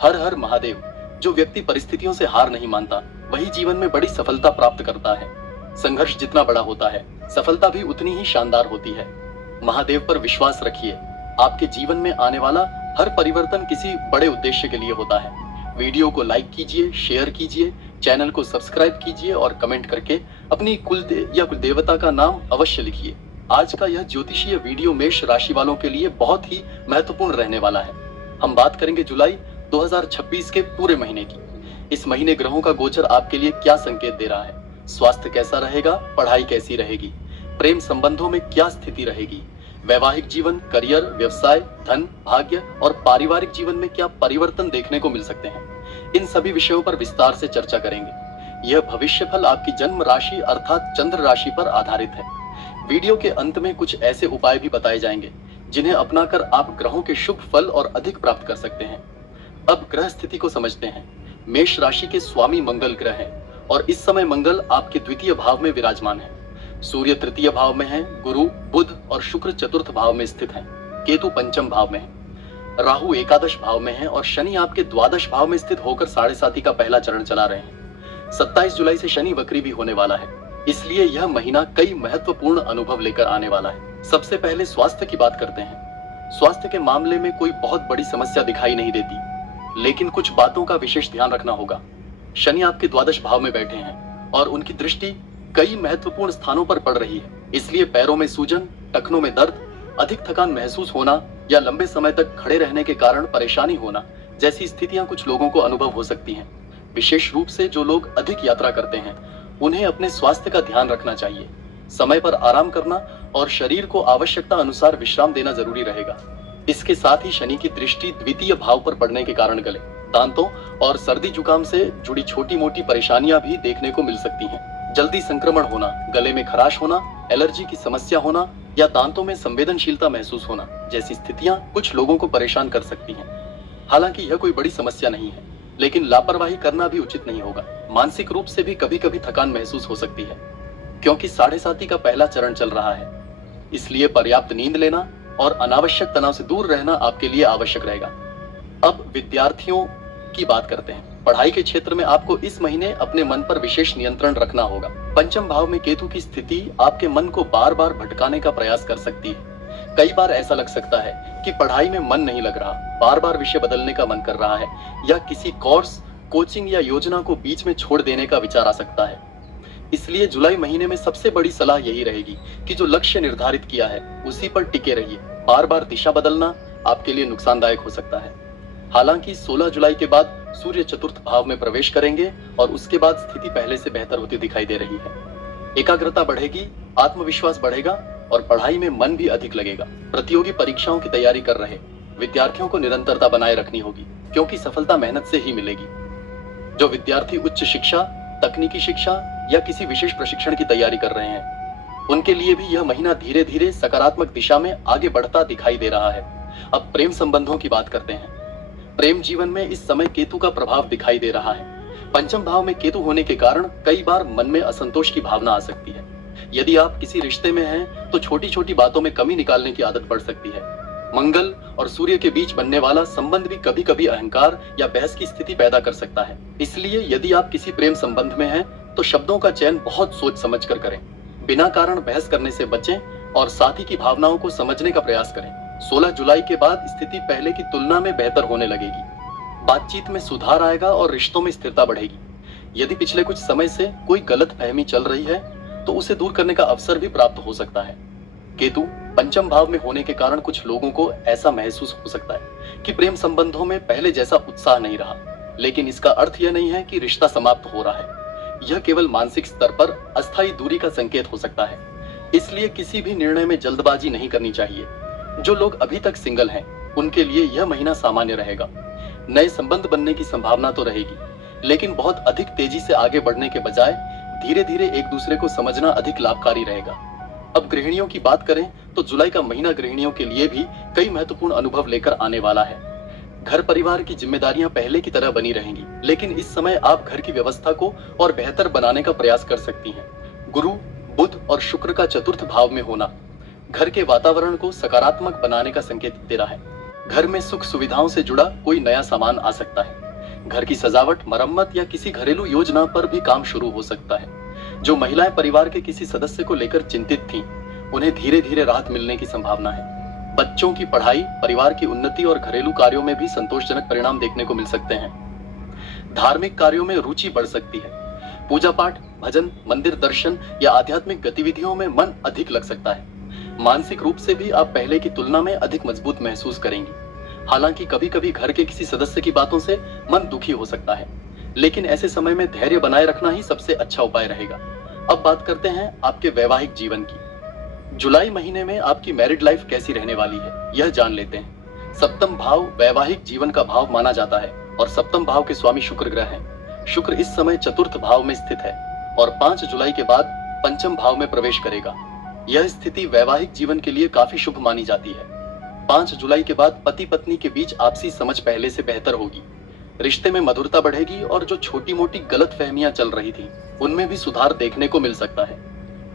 हर हर महादेव। जो व्यक्ति परिस्थितियों से हार नहीं मानता वही जीवन में बड़ी सफलता प्राप्त करता है। संघर्ष जितना बड़ा होता है सफलता भी उतनी ही शानदार होती है। महादेव पर विश्वास रखिए। आपके जीवन में आने वाला हर परिवर्तन किसी बड़े उद्देश्य के लिए होता है। वीडियो को लाइक कीजिए, शेयर कीजिए, चैनल को सब्सक्राइब कीजिए और कमेंट करके अपनी कुल देवता का नाम अवश्य लिखिए। आज का यह ज्योतिषीय वीडियो मेष राशि वालों के लिए बहुत ही महत्वपूर्ण रहने वाला है। हम बात करेंगे जुलाई 2026 के पूरे महीने की। इस महीने ग्रहों का गोचर आपके लिए क्या संकेत दे रहा है, स्वास्थ्य कैसा रहेगा, पढ़ाई कैसी रहेगी, प्रेम संबंधों में क्या स्थिति रहेगी, वैवाहिक जीवन, करियर, व्यवसाय, धन, भाग्य और पारिवारिक जीवन में क्या परिवर्तन देखने को मिल सकते हैं। इन सभी विषयों पर विस्तार से चर्चा करेंगे। यह भविष्य फल आपकी जन्म राशि अर्थात चंद्र राशि पर आधारित है। वीडियो के अंत में कुछ ऐसे उपाय भी बताए जाएंगे जिन्हें अपनाकर आप ग्रहों के शुभ फल और अधिक प्राप्त कर सकते हैं। अब ग्रह स्थिति को समझते हैं। मेष राशि के स्वामी मंगल ग्रह हैं और इस समय मंगल आपके द्वितीय भाव में विराजमान है। सूर्य तृतीय भाव में है, गुरु, बुध और शुक्र चतुर्थ भाव में स्थित हैं। केतु पंचम भाव में है, राहु एकादश भाव में है और शनि आपके द्वादश भाव में स्थित होकर 7.5 का पहला चरण चला रहे हैं। 27 जुलाई से शनि वक्री भी होने वाला है, इसलिए यह महीना कई महत्वपूर्ण अनुभव लेकर आने वाला है। सबसे पहले स्वास्थ्य की बात करते हैं। स्वास्थ्य के मामले में कोई बहुत बड़ी समस्या दिखाई नहीं देती, लेकिन कुछ बातों का विशेष ध्यान रखना होगा। शनि आपके द्वादश भाव में बैठे हैं और उनकी दृष्टि कई महत्वपूर्ण स्थानों पर पड़ रही है, इसलिए पैरों में सूजन, टखनों में दर्द, अधिक थकान महसूस होना या लंबे समय तक खड़े रहने के कारण परेशानी होना जैसी स्थितियां कुछ लोगों को अनुभव हो सकती हैं। विशेष रूप से जो लोग अधिक यात्रा करते हैं उन्हें अपने स्वास्थ्य का ध्यान रखना चाहिए। समय पर आराम करना और शरीर को आवश्यकता अनुसार विश्राम देना जरूरी रहेगा। इसके साथ ही शनि की दृष्टि द्वितीय भाव पर पड़ने के कारण गले, दांतों और सर्दी जुकाम से जुड़ी छोटी मोटी परेशानियां भी देखने को मिल सकती हैं। जल्दी संक्रमण होना, गले में खराश होना, एलर्जी की समस्या होना या दांतों में संवेदनशीलता महसूस होना जैसी स्थितियां कुछ लोगों को परेशान कर सकती हैं। हालांकि यह कोई बड़ी समस्या नहीं है, लेकिन लापरवाही करना भी उचित नहीं होगा। मानसिक रूप से भी कभी कभी थकान महसूस हो सकती है, क्योंकि 7.5 का पहला चरण चल रहा है। इसलिए पर्याप्त नींद लेना और अनावश्यक तनाव से दूर रहना आपके लिए आवश्यक रहेगा। अब विद्यार्थियों की बात करते हैं। पढ़ाई के क्षेत्र में आपको इस महीने अपने मन पर विशेष नियंत्रण रखना होगा। पंचम भाव में केतु की स्थिति आपके मन को बार बार भटकाने का प्रयास कर सकती है। कई बार ऐसा लग सकता है कि पढ़ाई में मन नहीं लग रहा, बार बार विषय बदलने का मन कर रहा है या किसी कोर्स, कोचिंग या योजना को बीच में छोड़ देने का विचार आ सकता है। इसलिए जुलाई महीने में सबसे बड़ी सलाह यही रहेगी कि जो लक्ष्य निर्धारित किया है उसी पर टिके रहिए। बार बार दिशा बदलना आपके लिए नुकसानदायक हो सकता है। हालांकि 16 जुलाई के बाद सूर्य चतुर्थ भाव में प्रवेश करेंगे और उसके बाद स्थिति पहले से बेहतर होती दिखाई दे रही है। एकाग्रता बढ़ेगी, आत्मविश्वास बढ़ेगा और पढ़ाई में मन भी अधिक लगेगा। प्रतियोगी परीक्षाओं की तैयारी कर रहे विद्यार्थियों को निरंतरता बनाए रखनी होगी, क्योंकि सफलता मेहनत से ही मिलेगी। जो विद्यार्थी उच्च शिक्षा, तकनीकी शिक्षा या किसी विशेष प्रशिक्षण की तैयारी कर रहे हैं उनके लिए भी यह महीना धीरे धीरे सकारात्मक दिशा में आगे बढ़ता दिखाई दे रहा है। अब प्रेम संबंधों की बात करते हैं। प्रेम जीवन में इस समय केतु का प्रभाव दिखाई दे रहा है। पंचम भाव में केतु होने के कारण कई बार मन में असंतोष की भावना आ सकती है। यदि आप किसी रिश्ते में हैं तो छोटी छोटी बातों में कमी निकालने की आदत पड़ सकती है। मंगल और सूर्य के बीच बनने वाला संबंध भी कभी कभी अहंकार या बहस की स्थिति पैदा कर सकता है। इसलिए यदि आप किसी प्रेम संबंध में हैं तो शब्दों का चयन बहुत सोच समझ कर करें। बिना कारण बहस करने से बचें और साथी की भावनाओं को समझने का प्रयास करें। 16 जुलाई के बाद स्थिति पहले की तुलना में बेहतर होने लगेगी। बातचीत में सुधार आएगा और रिश्तों में स्थिरता बढ़ेगी। यदि पिछले कुछ समय से कोई गलत फहमी चल रही है तो उसे दूर करने का अवसर भी प्राप्त हो सकता है। केतु पंचम भाव में होने के कारण कुछ लोगों को ऐसा महसूस हो सकता है कि प्रेम संबंधों में पहले जैसा उत्साह नहीं रहा, लेकिन इसका अर्थ यह नहीं है कि रिश्ता समाप्त हो रहा है। यह केवल मानसिक स्तर पर अस्थायी दूरी का संकेत हो सकता है। इसलिए किसी भी निर्णय में जल्दबाजी नहीं करनी चाहिए। जो लोग अभी तक सिंगल हैं उनके लिए यह महीना सामान्य रहेगा। नए संबंध बनने की संभावना तो रहेगी, लेकिन बहुत अधिक तेजी से आगे बढ़ने के बजाय धीरे धीरे एक दूसरे को समझना अधिक लाभकारी रहेगा। अब गृहिणियों की बात करें तो जुलाई का महीना गृहिणियों के लिए भी कई महत्वपूर्ण अनुभव लेकर आने वाला है। घर परिवार की जिम्मेदारियां पहले की तरह बनी रहेंगी, लेकिन इस समय आप घर की व्यवस्था को और बेहतर बनाने का प्रयास कर सकती हैं। गुरु, बुध और शुक्र का चतुर्थ भाव में होना घर के वातावरण को सकारात्मक बनाने का संकेत दे रहा है। घर में सुख सुविधाओं से जुड़ा कोई नया सामान आ सकता है। घर की सजावट, मरम्मत या किसी घरेलू योजना पर भी काम शुरू हो सकता है। जो महिलाएं परिवार के किसी सदस्य को लेकर चिंतित थीं, उन्हें धीरे धीरे राहत मिलने की संभावना है। बच्चों की पढ़ाई, परिवार की उन्नति और घरेलू कार्यों में भी संतोषजनक परिणाम देखने को मिल सकते हैं। धार्मिक कार्यों में रुचि बढ़ सकती है। पूजा पाठ, भजन, मंदिर दर्शन या आध्यात्मिक गतिविधियों में मन अधिक लग सकता है। मानसिक रूप से भी आप पहले की तुलना में अधिक मजबूत महसूस करेंगी। हालांकि कभी कभी घर के किसी सदस्य की बातों से मन दुखी हो सकता है, लेकिन ऐसे समय में धैर्य बनाए रखना ही सबसे अच्छा उपाय रहेगा। अब बात करते हैं आपके वैवाहिक जीवन की। जुलाई महीने में आपकी मैरिड लाइफ कैसी रहने वाली है, यह जान लेते हैं। सप्तम भाव वैवाहिक जीवन का भाव माना जाता है और सप्तम भाव के स्वामी शुक्र ग्रह हैं। शुक्र इस समय चतुर्थ भाव में स्थित है और 5 जुलाई के बाद पंचम भाव में प्रवेश करेगा। यह स्थिति वैवाहिक जीवन के लिए काफी शुभ मानी जाती है। 5 जुलाई के बाद पति पत्नी के बीच आपसी समझ पहले से बेहतर होगी। रिश्ते में मधुरता बढ़ेगी और जो छोटी मोटी गलतफहमियां चल रही थी, उनमें भी सुधार देखने को मिल सकता है।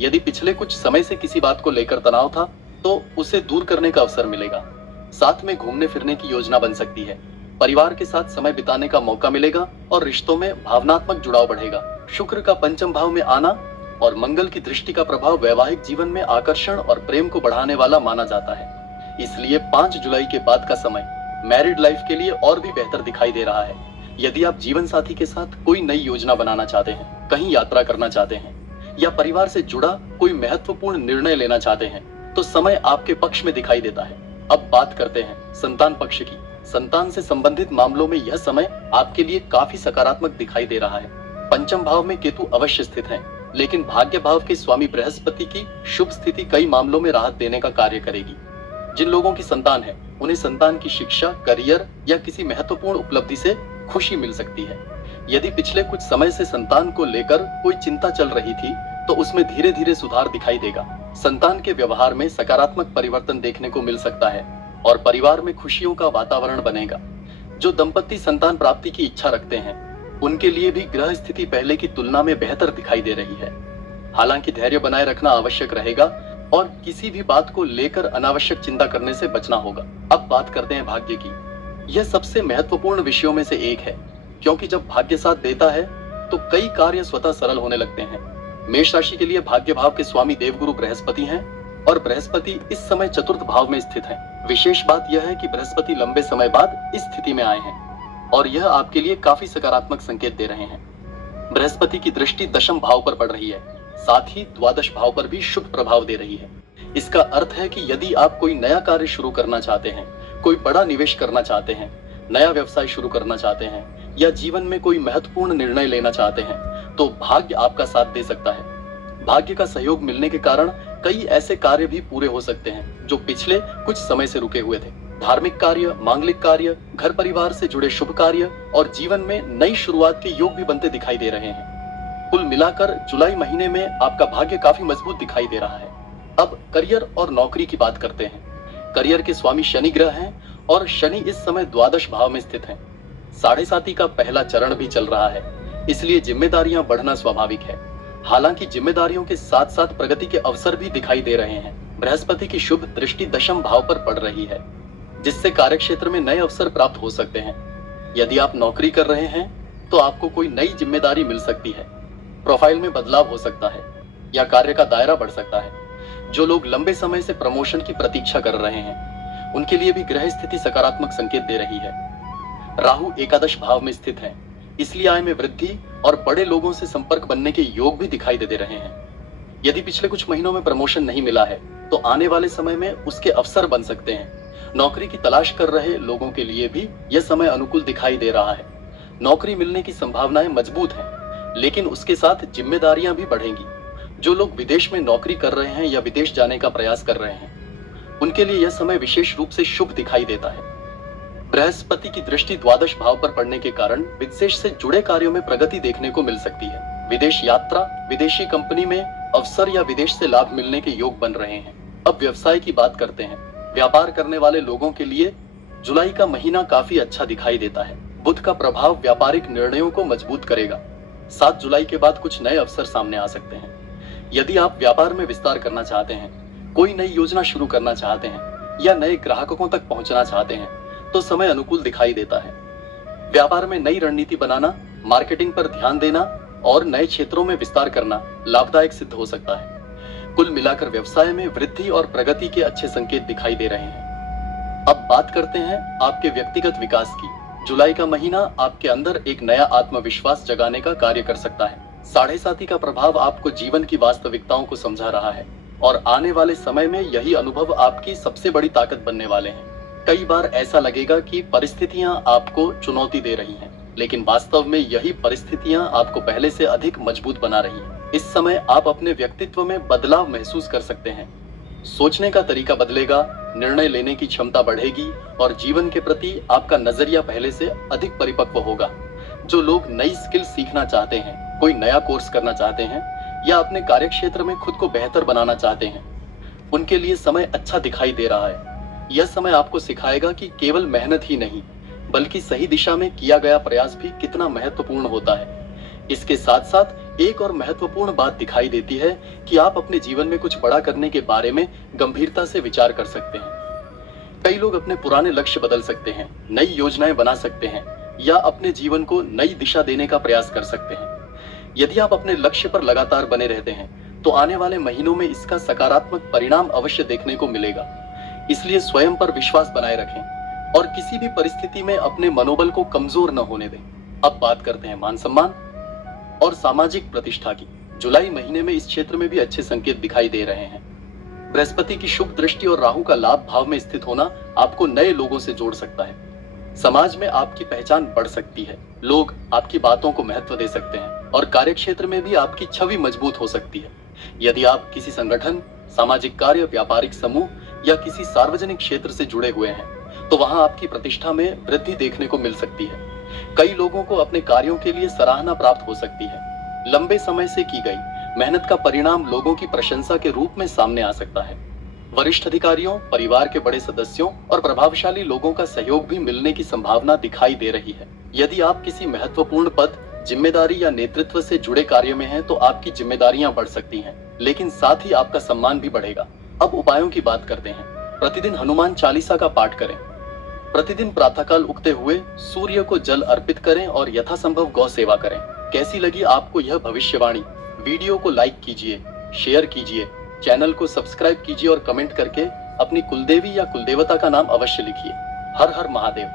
यदि पिछले कुछ समय से किसी बात को लेकर तनाव था, तो उसे दूर करने का अवसर मिलेगा। साथ में घूमने फिरने की योजना बन सकती है। परिवार के साथ समय बिताने का मौका मिलेगा और रिश्तों में भावनात्मक जुड़ाव बढ़ेगा। शुक्र का पंचम भाव में आना और मंगल की दृष्टि का प्रभाव वैवाहिक जीवन में आकर्षण और प्रेम को बढ़ाने वाला माना जाता है। इसलिए 5 जुलाई के बाद का समय मैरिड लाइफ के लिए और भी बेहतर दिखाई दे रहा है। यदि आप जीवन साथी के साथ कोई नई योजना बनाना चाहते हैं, कहीं यात्रा करना चाहते हैं या परिवार से जुड़ा कोई महत्वपूर्ण निर्णय लेना चाहते हैं, तो समय आपके पक्ष में दिखाई देता है। अब बात करते हैं संतान पक्ष की। संतान से संबंधित मामलों में यह समय आपके लिए काफी सकारात्मक दिखाई दे रहा है। पंचम भाव में केतु अवश्य स्थित है, लेकिन भाग्य भाव के स्वामी बृहस्पति की शुभ स्थिति कई मामलों में राहत देने का कार्य करेगी। जिन लोगों की संतान है, उन्हें संतान की शिक्षा, करियर या किसी महत्वपूर्ण उपलब्धि से खुशी मिल सकती है। यदि पिछले कुछ समय से संतान को लेकर कोई चिंता चल रही थी, तो उसमें धीरे धीरे सुधार दिखाई देगा। संतान के व्यवहार में सकारात्मक परिवर्तन देखने को मिल सकता है और परिवार में खुशियों का वातावरण बनेगा। जो दंपति संतान प्राप्ति की इच्छा रखते हैं, उनके लिए भी ग्रह स्थिति पहले की तुलना में बेहतर दिखाई दे रही है। हालांकि धैर्य बनाए रखना आवश्यक रहेगा और किसी भी बात को लेकर अनावश्यक चिंता करने से बचना होगा। अब बात करते हैं भाग्य की। यह सबसे महत्वपूर्ण विषयों में से एक है, क्योंकि जब भाग्य साथ देता है तो कई कार्य स्वतः सरल होने लगते हैं। मेष राशि के लिए भाग्य भाव के स्वामी देवगुरु बृहस्पति हैं और बृहस्पति इस समय चतुर्थ भाव में स्थित है। विशेष बात यह है कि बृहस्पति लंबे समय बाद इस स्थिति में आए हैं और यह आपके लिए काफी सकारात्मक संकेत दे रहे हैं। बृहस्पति की दृष्टि दशम भाव पर पड़ रही है, साथ ही द्वादश भाव पर भी शुभ प्रभाव दे रही है। इसका अर्थ है कि यदि आप कोई नया कार्य शुरू करना चाहते हैं, कोई बड़ा निवेश करना चाहते हैं, नया व्यवसाय शुरू करना चाहते हैं या जीवन में कोई महत्वपूर्ण निर्णय लेना चाहते हैं, तो भाग्य आपका साथ दे सकता है। भाग्य का सहयोग मिलने के कारण कई ऐसे कार्य भी पूरे हो सकते हैं जो पिछले कुछ समय से रुके हुए थे। धार्मिक कार्य, मांगलिक कार्य, घर परिवार से जुड़े शुभ कार्य और जीवन में नई शुरुआत के योग भी बनते दिखाई दे रहे हैं। कुल मिलाकर जुलाई महीने में आपका भाग्य काफी मजबूत दिखाई दे रहा है। अब करियर और नौकरी की बात करते हैं। करियर के स्वामी शनि ग्रह हैं और शनि इस समय द्वादश भाव में स्थित हैं। साढ़े साती का पहला चरण भी चल रहा है, इसलिए जिम्मेदारियां बढ़ना स्वाभाविक है। हालांकि जिम्मेदारियों के साथ साथ प्रगति के अवसर भी दिखाई दे रहे हैं। बृहस्पति की शुभ दृष्टि दशम भाव पर पड़ रही है, जिससे कार्यक्षेत्र में नए अवसर प्राप्त हो सकते हैं। यदि आप नौकरी कर रहे हैं तो आपको कोई नई जिम्मेदारी मिल सकती है, प्रोफाइल में बदलाव हो सकता है या कार्य का दायरा बढ़ सकता है। जो लोग लंबे समय से प्रमोशन की प्रतीक्षा कर रहे हैं, उनके लिए भी ग्रह स्थिति सकारात्मक संकेत दे रही है। राहु एकादश भाव में स्थित है, इसलिए आय में वृद्धि और बड़े लोगों से संपर्क बनने के योग भी दिखाई दे रहे हैं। यदि पिछले कुछ महीनों में प्रमोशन नहीं मिला है, तो आने वाले समय में उसके अवसर बन सकते हैं। नौकरी की तलाश कर रहे लोगों के लिए भी यह समय अनुकूल दिखाई दे रहा है। नौकरी मिलने की संभावनाएं मजबूत हैं, लेकिन उसके साथ जिम्मेदारियां भी बढ़ेंगी। जो लोग विदेश में नौकरी कर रहे हैं या विदेश जाने का प्रयास कर रहे हैं, उनके लिए यह समय विशेष रूप से शुभ दिखाई देता है। बृहस्पति की दृष्टि द्वादश भाव पर पड़ने के कारण विदेश से जुड़े कार्यों में प्रगति देखने को मिल सकती है। विदेश यात्रा, विदेशी कंपनी में अवसर या विदेश से लाभ मिलने के योग बन रहे हैं। अब व्यवसाय की बात करते हैं। व्यापार करने वाले लोगों के लिए जुलाई का महीना काफी अच्छा दिखाई देता है। बुध का प्रभाव व्यापारिक निर्णयों को मजबूत करेगा। 7 जुलाई के बाद कुछ नए अवसर सामने आ सकते हैं। यदि आप व्यापार में विस्तार करना चाहते हैं, कोई नई योजना शुरू करना चाहते हैं या नए ग्राहकों तक पहुंचना चाहते हैं, तो समय अनुकूल दिखाई देता है। व्यापार में नई रणनीति बनाना, मार्केटिंग पर ध्यान देना और नए क्षेत्रों में विस्तार करना लाभदायक सिद्ध हो सकता है। कुल मिलाकर व्यवसाय में वृद्धि और प्रगति के अच्छे संकेत दिखाई दे रहे हैं। अब बात करते हैं आपके व्यक्तिगत विकास की। जुलाई का महीना आपके अंदर एक नया आत्मविश्वास जगाने का कार्य कर सकता है। साढ़े साथी का प्रभाव आपको जीवन की वास्तविकताओं को समझा रहा है और आने वाले समय में यही अनुभव आपकी सबसे बड़ी ताकत बनने वाले हैं। कई बार ऐसा लगेगा कि परिस्थितियां आपको चुनौती दे रही हैं, लेकिन वास्तव में यही परिस्थितियां आपको पहले से अधिक मजबूत बना रही हैं। इस समय आप अपने व्यक्तित्व में बदलाव महसूस कर सकते हैं। सोचने का तरीका बदलेगा, निर्णय लेने की क्षमता बढ़ेगी और जीवन के प्रति आपका नजरिया पहले से अधिक परिपक्व होगा। जो लोग नई स्किल सीखना चाहते हैं, कोई नया कोर्स करना चाहते हैं या अपने कार्यक्षेत्र में खुद को बेहतर बनाना चाहते हैं, उनके लिए समय अच्छा दिखाई दे रहा है। यह समय आपको सिखाएगा कि केवल मेहनत ही नहीं, बल्कि सही दिशा में किया गया प्रयास भी कितना महत्वपूर्ण होता है। इसके साथ साथ एक और महत्वपूर्ण बात दिखाई देती है कि आप अपने जीवन में कुछ बड़ा करने के बारे में गंभीरता से विचार कर सकते हैं। कई लोग अपने पुराने लक्ष्य बदल सकते हैं, नई योजनाएं बना सकते हैं या अपने जीवन को नई दिशा देने का प्रयास कर सकते हैं। यदि आप अपने लक्ष्य पर लगातार बने रहते हैं तो आने वाले महीनों में इसका सकारात्मक परिणाम अवश्य देखने को मिलेगा। इसलिए स्वयं पर विश्वास बनाए रखें और किसी भी परिस्थिति में अपने मनोबल को कमजोर न होने दें। अब बात करते हैं मान सम्मान और सामाजिक प्रतिष्ठा की। जुलाई महीने में इस क्षेत्र में भी अच्छे संकेत दिखाई दे रहे हैं। बृहस्पति की शुभ दृष्टि और राहु का लाभ भाव में स्थित होना आपको नए लोगों से जोड़ सकता है। समाज में आपकी पहचान बढ़ सकती है, लोग आपकी बातों को महत्व दे सकते हैं और कार्यक्षेत्र में भी आपकी छवि मजबूत हो सकती है। यदि आप किसी संगठन, सामाजिक कार्य, व्यापारिक समूह या किसी सार्वजनिक क्षेत्र से जुड़े हुए हैं तो वहां आपकी प्रतिष्ठा में वृद्धि देखने को मिल सकती है। कई लोगों को अपने कार्यों के लिए सराहना प्राप्त हो सकती है। लंबे समय से की गई मेहनत का परिणाम लोगों की प्रशंसा के रूप में सामने आ सकता है। वरिष्ठ अधिकारियों, परिवार के बड़े सदस्यों और प्रभावशाली लोगों का सहयोग भी मिलने की संभावना दिखाई दे रही है। यदि आप किसी महत्वपूर्ण पद, जिम्मेदारी या नेतृत्व से जुड़े कार्य में हैं तो आपकी जिम्मेदारियां बढ़ सकती हैं, लेकिन साथ ही आपका सम्मान भी बढ़ेगा। अब उपायों की बात करते हैं। प्रतिदिन हनुमान चालीसा का पाठ करें। प्रतिदिन प्रातःकाल उगते हुए सूर्य को जल अर्पित करें और यथासंभव गौ सेवा करें। कैसी लगी आपको यह भविष्यवाणी? वीडियो को लाइक कीजिए, शेयर कीजिए, चैनल को सब्सक्राइब कीजिए और कमेंट करके अपनी कुलदेवी या कुलदेवता का नाम अवश्य लिखिए। हर हर महादेव।